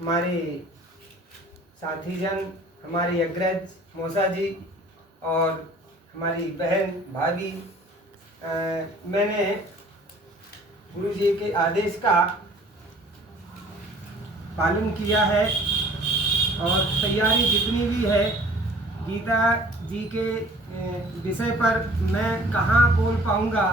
हमारे साथीजन, हमारे अग्रज मौसा जी और हमारी बहन भाभी, मैंने गुरु जी के आदेश का पालन किया है और तैयारी जितनी भी है गीता जी के विषय पर मैं कहाँ बोल पाऊँगा,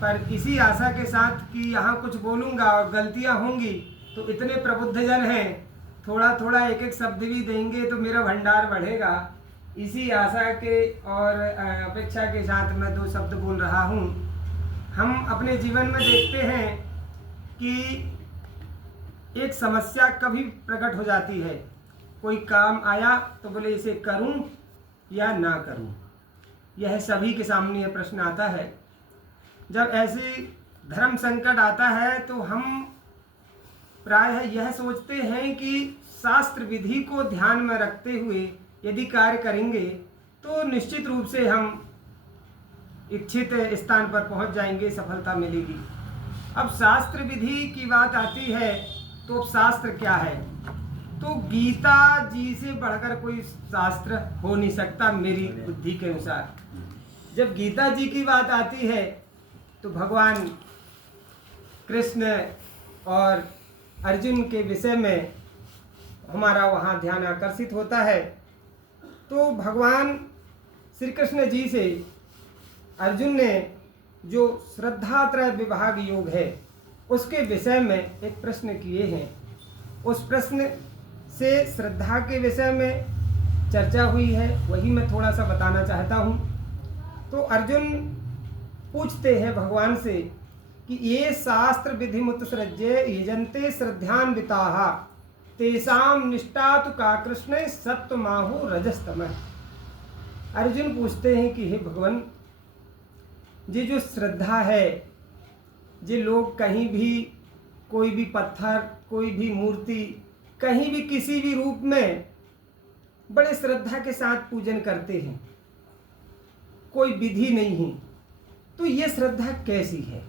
पर इसी आशा के साथ कि यहाँ कुछ बोलूँगा और गलतियाँ होंगी तो इतने प्रबुद्ध जन हैं, थोड़ा थोड़ा एक एक शब्द भी देंगे तो मेरा भंडार बढ़ेगा। इसी आशा के और अपेक्षा के साथ मैं 2 शब्द बोल रहा हूँ। हम अपने जीवन में देखते हैं कि एक समस्या कभी प्रकट हो जाती है, कोई काम आया तो बोले इसे करूं या ना करूं, यह सभी के सामने यह प्रश्न आता है। जब ऐसे धर्म संकट आता है तो हम प्रायः यह सोचते हैं कि शास्त्र विधि को ध्यान में रखते हुए यदि कार्य करेंगे तो निश्चित रूप से हम इच्छित स्थान पर पहुंच जाएंगे, सफलता मिलेगी। अब शास्त्र विधि की बात आती है तो शास्त्र क्या है? तो गीता जी से बढ़कर कोई शास्त्र हो नहीं सकता मेरी बुद्धि के अनुसार। जब गीता जी की बात आती है तो भगवान कृष्ण और अर्जुन के विषय में हमारा वहाँ ध्यान आकर्षित होता है। तो भगवान श्री कृष्ण जी से अर्जुन ने जो श्रद्धात्रय विभाग योग है उसके विषय में एक प्रश्न किए हैं। उस प्रश्न से श्रद्धा के विषय में चर्चा हुई है, वही मैं थोड़ा सा बताना चाहता हूँ। तो अर्जुन पूछते हैं भगवान से कि ये शास्त्र विधि मुत्सृज्य यजन्ते श्रद्धान्विताः तेषां निष्ठा तु का कृष्ण सत्वमाहु रजस्तमः। अर्जुन पूछते हैं कि हे भगवान, ये जो श्रद्धा है, ये लोग कहीं भी कोई भी पत्थर, कोई भी मूर्ति, कहीं भी किसी भी रूप में बड़े श्रद्धा के साथ पूजन करते हैं, कोई विधि नहीं है, तो ये श्रद्धा कैसी है?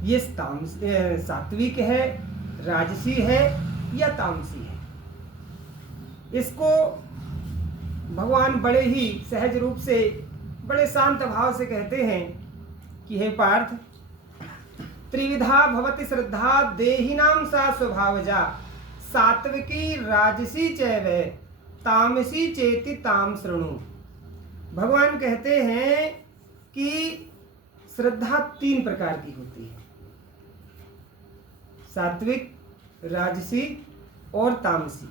ये सात्विक है, राजसी है या तामसी है? इसको भगवान बड़े ही सहज रूप से, बड़े शांत भाव से कहते हैं कि हे पार्थ, त्रिविधा भवति श्रद्धा देहिनां सा स्वभावजा सात्विकी राजसी चैव तामसी चेति ताम शृणु। भगवान कहते हैं कि श्रद्धा 3 प्रकार की होती है, सात्विक, राजसी और तामसी।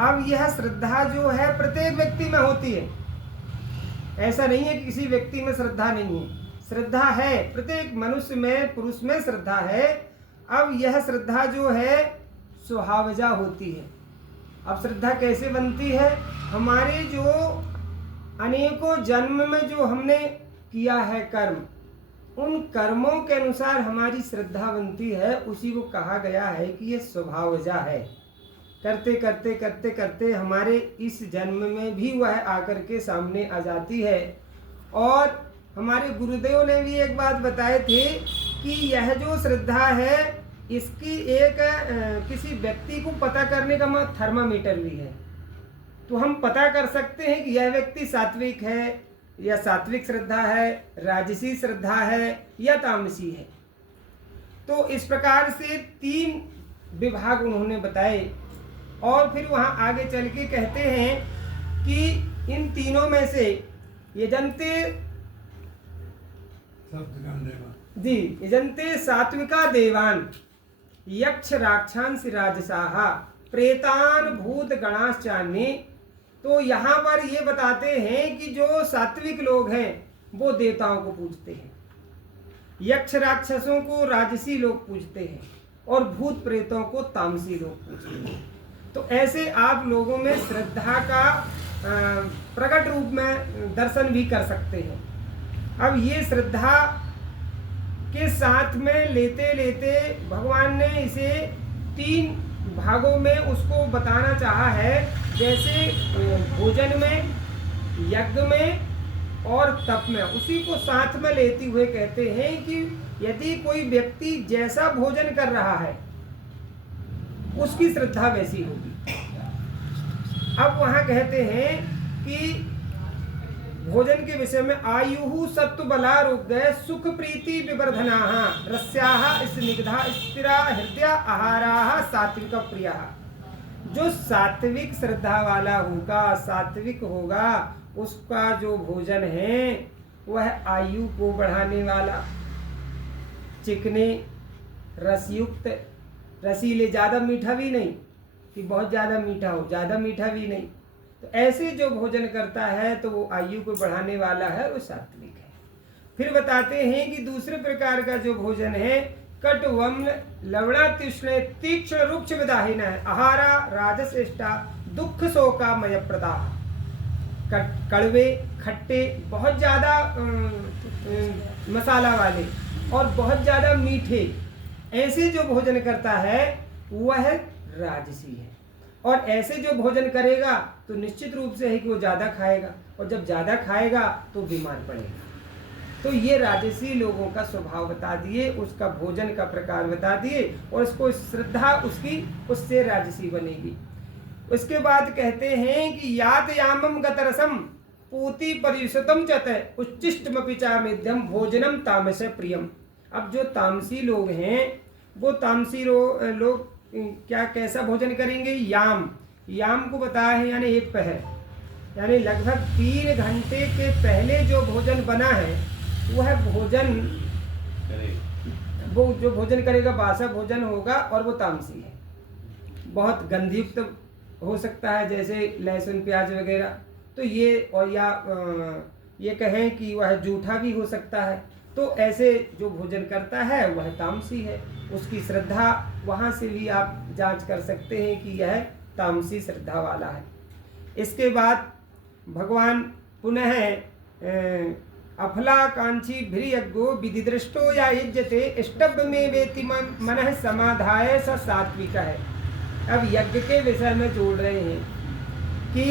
अब यह श्रद्धा जो है प्रत्येक व्यक्ति में होती है, ऐसा नहीं है कि किसी व्यक्ति में श्रद्धा नहीं है। श्रद्धा है, प्रत्येक मनुष्य में, पुरुष में श्रद्धा है। अब यह श्रद्धा जो है स्वभावजा होती है। अब श्रद्धा कैसे बनती है? हमारे जो अनेकों जन्म में जो हमने किया है कर्म, उन कर्मों के अनुसार हमारी श्रद्धा बनती है। उसी को कहा गया है कि ये स्वभावजा है। करते करते करते करते हमारे इस जन्म में भी वह आकर के सामने आ जाती है। और हमारे गुरुदेव ने भी एक बात बताए थे कि यह जो श्रद्धा है, इसकी एक किसी व्यक्ति को पता करने का थर्मामीटर भी है। तो हम पता कर सकते हैं कि यह व्यक्ति सात्विक है या सात्विक श्रद्धा है, राजसी श्रद्धा है या तामसी है। तो इस प्रकार से 3 विभाग उन्होंने बताए। और फिर वहाँ आगे चल के कहते हैं कि इन तीनों में से यजन्ते यजन्ते सात्विका देवान यक्ष राक्षांस राजसाः प्रेतान भूत गणाश्चान्ये। तो यहाँ पर ये बताते हैं कि जो सात्विक लोग हैं वो देवताओं को पूजते हैं, यक्ष राक्षसों को राजसी लोग पूजते हैं और भूत प्रेतों को तामसी लोग पूजते हैं। तो ऐसे आप लोगों में श्रद्धा का प्रकट रूप में दर्शन भी कर सकते हैं। अब ये श्रद्धा के साथ में लेते लेते भगवान ने इसे 3 भागों में उसको बताना चाहा है। जैसे भोजन में, यज्ञ में और तप में, उसी को साथ में लेते हुए कहते हैं कि यदि कोई व्यक्ति जैसा भोजन कर रहा है उसकी श्रद्धा वैसी होगी। अब वहां कहते हैं कि भोजन के विषय में आयु सत्व बलारोग्य सुख प्रीति विवर्धना रस्याः स्निग्धा स्थिरा हृदय आहाराः सात्विक प्रिया। जो सात्विक श्रद्धा वाला होगा, सात्विक होगा, उसका जो भोजन है वह आयु को बढ़ाने वाला, चिकने, रसयुक्त, रसीले, ज्यादा मीठा भी नहीं कि बहुत ज्यादा मीठा हो, ज्यादा मीठा भी नहीं, तो ऐसे जो भोजन करता है तो वो आयु को बढ़ाने वाला है, वो सात्विक है। फिर बताते हैं कि दूसरे प्रकार का जो भोजन है कटवम्ल लवणात्युष्ण तीक्ष्ण रुक्ष विदाहीन है आहारा राजश्रेष्ठा दुख शोकामय प्रदा। कड़वे, खट्टे, बहुत ज्यादा मसाला वाले और बहुत ज्यादा मीठे, ऐसे जो भोजन करता है वह राजसी है। और ऐसे जो भोजन करेगा तो निश्चित रूप से है कि वो ज्यादा खाएगा, और जब ज्यादा खाएगा तो बीमार पड़ेगा। तो ये राजसी लोगों का स्वभाव बता दिए, उसका भोजन का प्रकार बता दिए, और उसको श्रद्धा उसकी उससे राजसी बनेगी। उसके बाद कहते हैं कि यात यामम गतरसम पूति परिषतम चत उच्चिष्टमपि चामेध्यम भोजनम तामस प्रियम। अब जो तामसी लोग हैं वो तामसी लोग क्या कैसा भोजन करेंगे? याम को बताया है, यानी एक पहर, यानी लगभग 3 घंटे के पहले जो भोजन बना है वह भोजन, वो जो भोजन करेगा बासा भोजन होगा, और वो तामसी है, बहुत गंधयुक्त हो सकता है, जैसे लहसुन प्याज वगैरह। तो ये, और या ये कहें कि वह जूठा भी हो सकता है। तो ऐसे जो भोजन करता है वह तामसी है, उसकी श्रद्धा वहाँ से भी आप जांच कर सकते हैं कि यह तामसी श्रद्धा वाला है। इसके बाद भगवान पुनः अफलाकांक्षी भ्रियज्ञो विधिदृष्टो या युज्यते स्टभ में वेति मनः समाधाय स सात्विक है। अब यज्ञ के विषय में जोड़ रहे हैं कि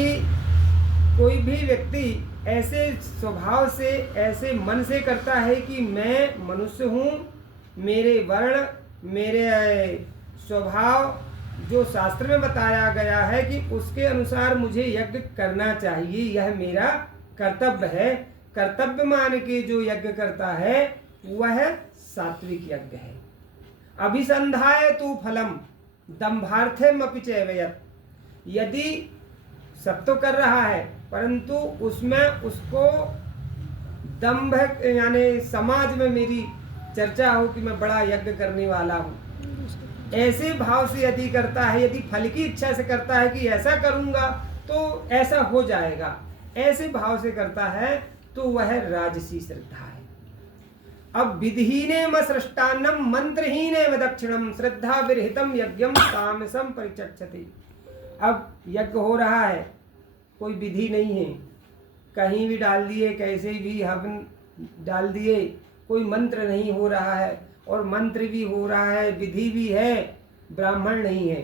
कोई भी व्यक्ति ऐसे स्वभाव से, ऐसे मन से करता है कि मैं मनुष्य हूँ, मेरे वर्ण, मेरे स्वभाव जो शास्त्र में बताया गया है कि उसके अनुसार मुझे यज्ञ करना चाहिए, यह मेरा कर्तव्य है, कर्तव्य मान के जो यज्ञ करता है वह सात्विक यज्ञ है। अभिसंधाय तु फलम दंभार्थम अपि चैवयत्। यदि सब तो कर रहा है परंतु उसमें उसको दंभ, यानी समाज में मेरी चर्चा हो कि मैं बड़ा यज्ञ करने वाला हूँ, ऐसे भाव से यदि करता है, यदि फल की इच्छा से करता है कि ऐसा करूँगा तो ऐसा हो जाएगा, ऐसे भाव से करता है तो वह राजसी श्रद्धा है। अब विधिहीनेम सृष्टान्नम मंत्रहीनेम दक्षिणम श्रद्धा विरहितम यज्ञम तामसम परिचक्षते। अब यज्ञ हो रहा है, कोई विधि नहीं है, कहीं भी डाल दिए, कैसे भी हवन डाल दिए, कोई मंत्र नहीं हो रहा है, और मंत्र भी हो रहा है, विधि भी है, ब्राह्मण नहीं है,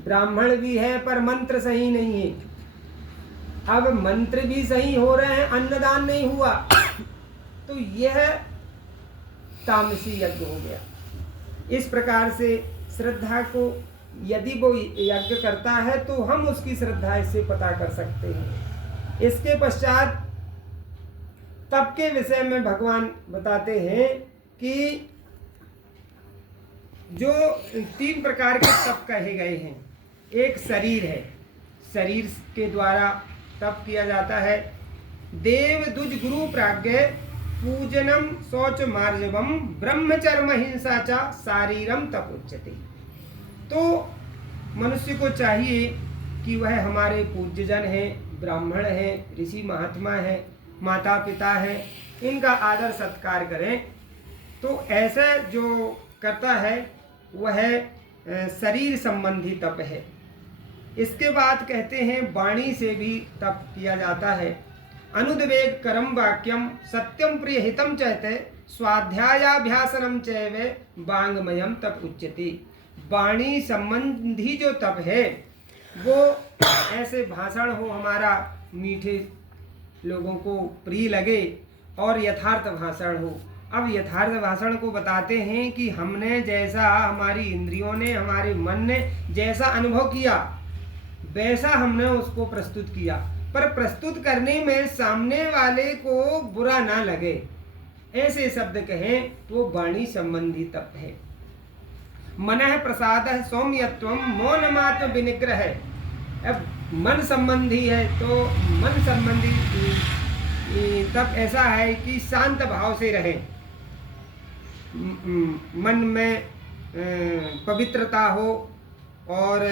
ब्राह्मण भी है पर मंत्र सही नहीं है। अब मंत्र भी सही हो रहे हैं, अन्नदान नहीं हुआ, तो यह तामसी यज्ञ हो गया। इस प्रकार से श्रद्धा को यदि वो यज्ञ करता है तो हम उसकी श्रद्धा इससे पता कर सकते हैं। इसके पश्चात तप के विषय में भगवान बताते हैं कि जो 3 प्रकार के तप कहे गए हैं। एक शरीर है, शरीर के द्वारा तप किया जाता है। देव दुज गुरु प्राज्ञ पूजनम शौच मार्जवम ब्रह्मचर्म हिंसा च शारीरम तप उच्यते। तो मनुष्य को चाहिए कि वह हमारे पूज्यजन हैं, ब्राह्मण हैं, ऋषि महात्मा हैं, माता पिता हैं, इनका आदर सत्कार करें। तो ऐसा जो करता है वह शरीर संबंधी तप है। इसके बाद कहते हैं वाणी से भी तप किया जाता है। अनुद्वेग करम वाक्यम सत्यम प्रिय हितम चैते स्वाध्यायाभ्यासनम चैव वांगमयम तप उच्यते। वाणी संबंधी जो तप है वो ऐसे भाषण हो हमारा, मीठे लोगों को प्रिय लगे और यथार्थ भाषण हो, अब यथार्थ भाषण को बताते हैं कि हमने जैसा, हमारी इंद्रियों ने, हमारे मन ने जैसा अनुभव किया वैसा हमने उसको प्रस्तुत किया, पर प्रस्तुत करने में सामने वाले को बुरा ना लगे ऐसे शब्द कहें तो वाणी संबंधी तप है। मनः प्रसाद सौम्यत्वम मौनमात्म विनिग्रह है। अब मन संबंधी है तो मन संबंधी तप ऐसा है कि शांत भाव से रहे, मन में पवित्रता हो और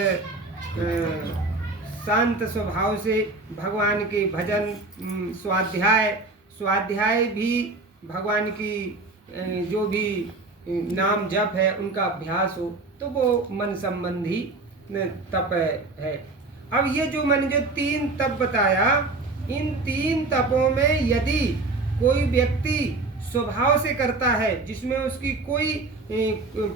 शांत स्वभाव से भगवान के भजन, स्वाध्याय भी भगवान की जो भी नाम जप है उनका अभ्यास हो, तो वो मन संबंधी तप है। अब ये जो मैंने जो 3 तप बताया, इन 3 तपों में यदि कोई व्यक्ति स्वभाव से करता है जिसमें उसकी कोई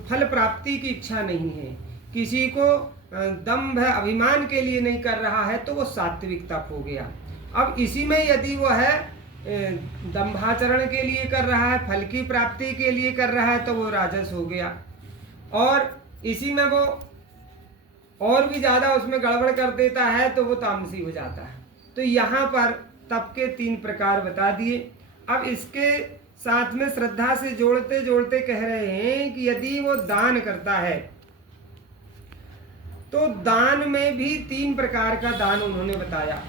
फल प्राप्ति की इच्छा नहीं है, किसी को दंभ अभिमान के लिए नहीं कर रहा है, तो वो सात्विक तप हो गया। अब इसी में यदि वो है दंभाचरण के लिए कर रहा है, फल की प्राप्ति के लिए कर रहा है, तो वो राजस हो गया। और इसी में वो और भी ज्यादा उसमें गड़बड़ कर देता है तो वो तामसी हो जाता है। तो यहाँ पर तप के 3 प्रकार बता दिए। अब इसके साथ में श्रद्धा से जोड़ते जोड़ते कह रहे हैं कि यदि वो दान करता है तो दान में भी 3 प्रकार का दान उन्होंने बताया।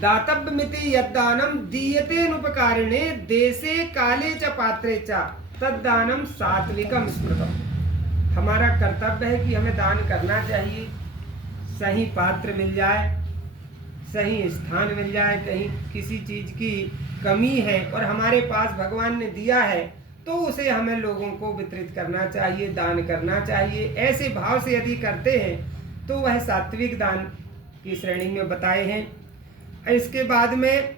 दातव्यमिति यद्दानम दीयते नुपकारिणे देशे काले च पात्रे च तद्दानम सात्विकम स्मृतम। हमारा कर्तव्य है कि हमें दान करना चाहिए, सही पात्र मिल जाए, सही स्थान मिल जाए, कहीं किसी चीज की कमी है और हमारे पास भगवान ने दिया है तो उसे हमें लोगों को वितरित करना चाहिए, दान करना चाहिए। ऐसे भाव से यदि करते हैं तो वह सात्विक दान की श्रेणी में बताए हैं। इसके बाद में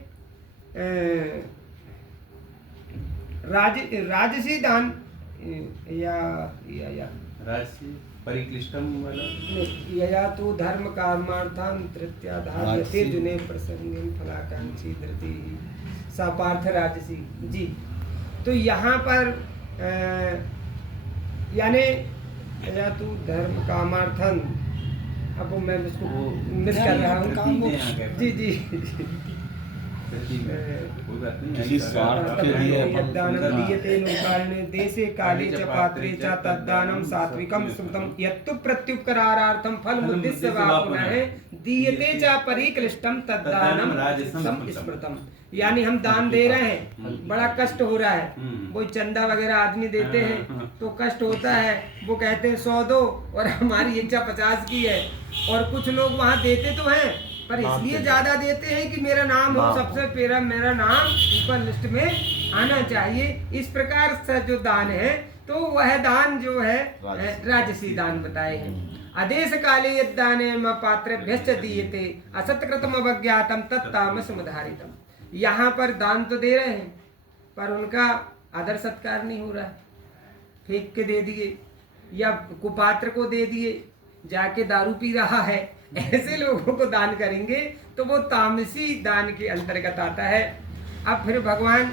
राजसी दान या राजसी परिक्लिष्टम वाला या तो धर्म कामार्थान तृतीयाधार्यते जुने प्रसंगेन फलाकांक्षी धृति सा पार्थ राजसी जी। तो यहाँ पर यानी या तो धर्म कामार्थन, अब मैं उसको मिस कर रहा हूँ जी जी किसी स्वार्थ के लिए देशे काले च पात्रे च तद्दानम सात्विकम स्मृतम यत्तु प्रत्युपकारार्थम फलमुद्दिश्य वा पुनः दीयते च परिक्लिष्टम तद्दानम राजसम स्मृतम। यानी हम दान दे रहे हैं, बड़ा कष्ट हो रहा है, वो चंदा वगैरह आदमी देते हैं तो कष्ट होता है, वो कहते हैं 100 दो और हमारी इच्छा 50 की है, और कुछ लोग वहाँ देते तो हैं पर इसलिए ज्यादा देते हैं कि मेरा नाम हो, सबसे पहला मेरा नाम ऊपर लिस्ट में आना चाहिए। इस प्रकार से जो दान है तो वह दान जो है राजसी दान बताए हैं। आदेश काले यद्दाने पात्रेभ्यश्च दीयते असत्कृतम अवज्ञातम तत्तामसमुदाहरितम। यहाँ पर दान तो दे रहे हैं पर उनका आदर सत्कार नहीं हो रहा है, फेंक के दे दिए या कुपात्र को दे दिए, जाके दारू पी रहा है, ऐसे लोगों को दान करेंगे तो वो तामसी दान के अंतर्गत आता है। अब फिर भगवान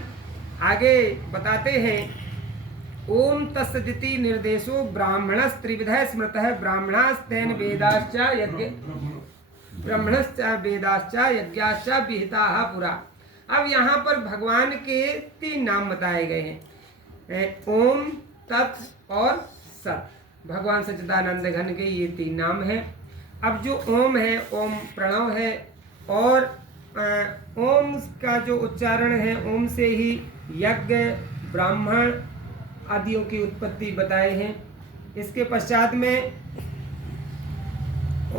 आगे बताते हैं ओम तत्सदिति निर्देशो ब्राह्मणस् त्रिविधः स्मृतः ब्राह्मणास्तेन वेदाश्च यज्ञ ब्राह्मणश्च वेदाश्च यज्ञाश्च विहिताः पुरा। अब यहाँ पर भगवान के 3 नाम बताए गए हैं, ओम, तत् और सत। भगवान सच्चिदानंद घन के ये 3 नाम हैं। अब जो ओम है, ओम प्रणव है और ओम का जो उच्चारण है, ओम से ही यज्ञ, ब्राह्मण आदियों की उत्पत्ति बताए हैं। इसके पश्चात में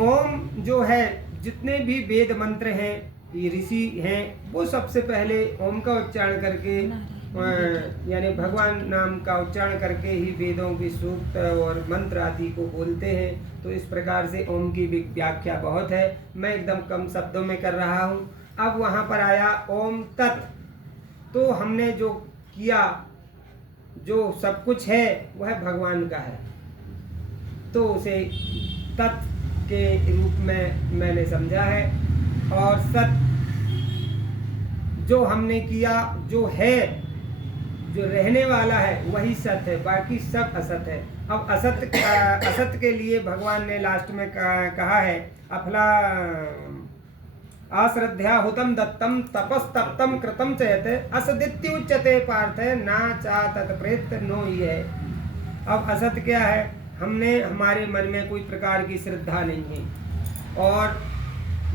ओम जो है, जितने भी वेद मंत्र हैं, ये ऋषि हैं, वो सबसे पहले ओम का उच्चारण करके यानी भगवान नाम का उच्चारण करके ही वेदों की सूक्त और मंत्र आदि को बोलते हैं। तो इस प्रकार से ओम की व्याख्या बहुत है, मैं एकदम कम शब्दों में कर रहा हूँ। अब वहाँ पर आया ओम तत्, तो हमने जो किया, जो सब कुछ है वह भगवान का है, तो उसे तत् के रूप में मैंने समझा है। और सत जो हमने किया, जो है, जो रहने वाला है वही सत्य है, बाकी सब असत है। अब असत के लिए भगवान ने लास्ट में कहा है, अफला अश्रद्धा हुतम दत्तम तपस्तप्तम कृतम चयते असदित्युच्यते पार्थ ना चा तत्प्रेत नो ही है। अब असत क्या है? हमने, हमारे मन में कोई प्रकार की श्रद्धा नहीं है और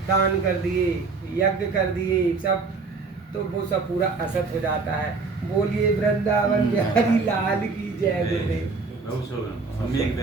दान कर दिए, यज्ञ कर दिए सब, तो वो सब पूरा असत हो जाता है। बोलिए वृंदावन बिहारी लाल की जय गुरुदेव। हम एक